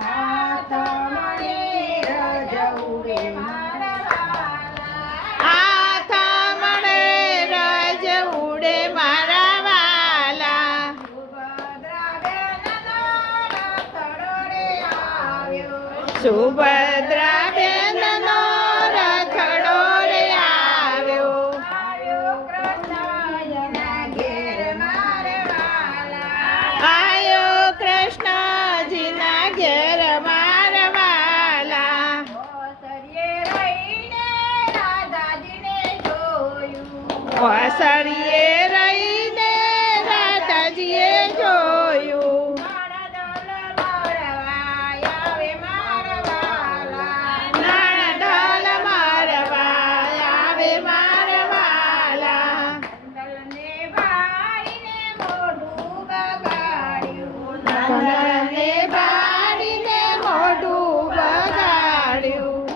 હાથ મને રજવડે હાથ મળે રજ ઉડે મારા વાલા સુભદ્રા બેન નો રથડો રે આવ્યો આયો કૃષ્ણજીના ઘેર મારા વાલા વાસળીએ રહીને રાધાજીએ જોયું નાણદલ મારવા આવે મારા વાલા નંદને બાળીને મોઢું બગાડ્યું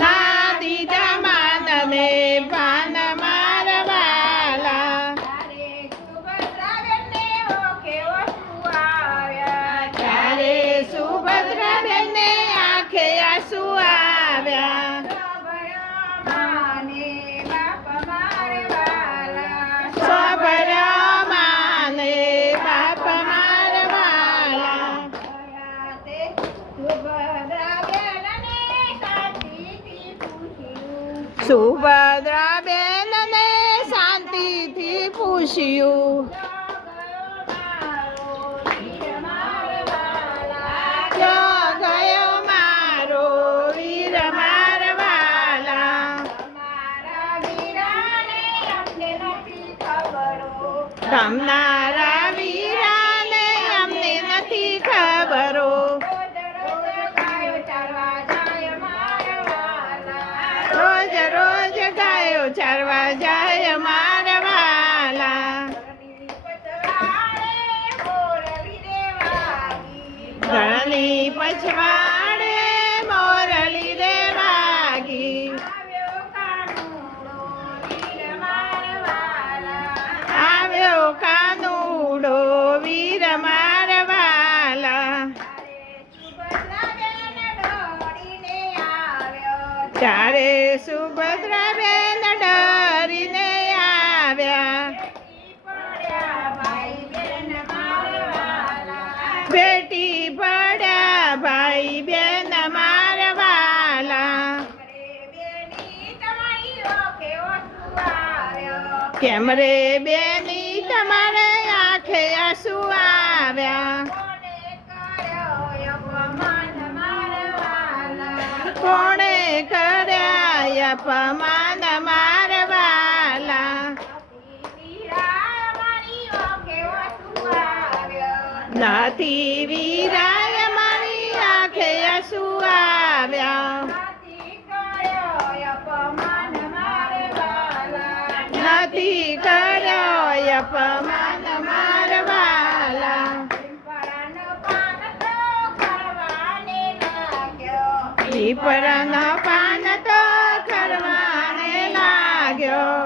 ના દીધા માનને પાન મારા વાલા ત્યારે સુભદ્રા બેનને આંખે આંસુ આવ્યા સભરા માને બાપ મારા વાલા સુભદ્રા બેનને શાંતિથી પૂછ્યું ક્યાં ગયો મારો વીર મારા વાલા તમારા વીરાને અમને નથી ખબરો રોજ રોજ ગાયો ચારવા જાય મારા વાલા ધરણી પછવાડે મોરલી રે વાગી આવ્યો કાનુડો વીર મારા વાલા ત્યારે સુભદ્રા બેન ડરીને આવ્યા બેટી પડ્યા ભાઈ બેન મારા વાલા કેમ રે બેની તમારે આંખે આંસુ આવ્યા કોણે કર્યા અપમાન મારા વાલા નથી વીરાય મારી આંખે આંસુ આવ્યા નથી કર્યો અપમાન મારા વાલા પીપળાનો પાન તો ખરવાને લાગ્યો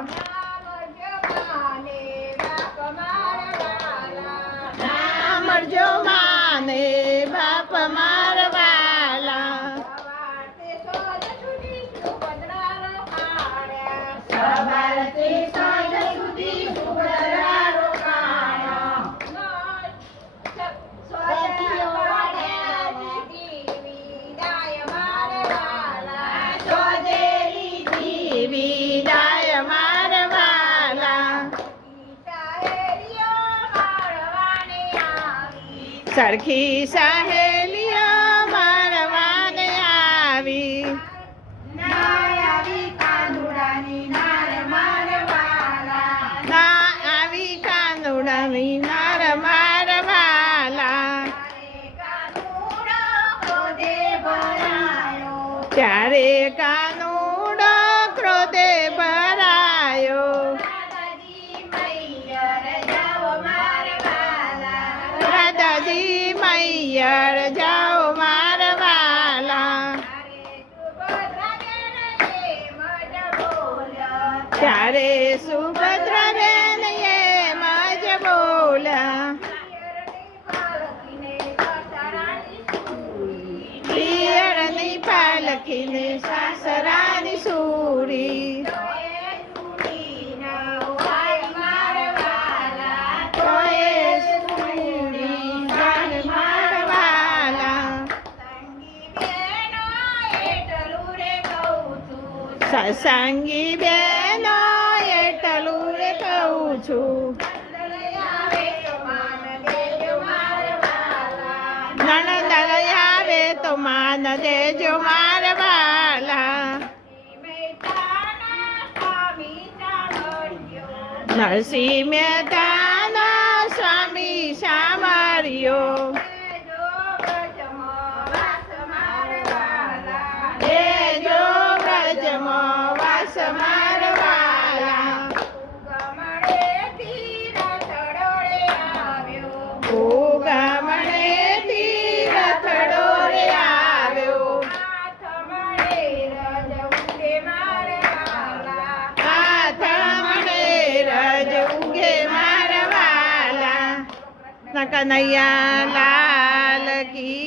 મરજો માને બાપ મારા વાલા સવારથી સાંજ સુધી સુભદ્રા રોકાણ્યો વિદાય મારા વાલા સરખી સહેલીઓ મારવાને આવી ના આવી કાનુડાની નાર મારવાલા ત્યારે કાનુડો ક્રોધે ભરાયો દાદાજી મૈયર જાઓ મારા વાલા ત્યારે સુભદ્રા બેન એમ જ બોલ્યા બોલ્યા પિયરની પાલખીને સાસરાની સુરી સત્સંગી બેનો એટલું રે કહું છું નણંદ આવે તો માન દેજો મારા વાલા નરસિંહ મહેતાના સ્વામી સામર્યો દેજો વ્રજમાં વાસ મારવાલા ઉગમણેથી રથડો રે આવ્યો હાથ મળે રજ ઉગે મારવાલા કનૈયા લાલ કી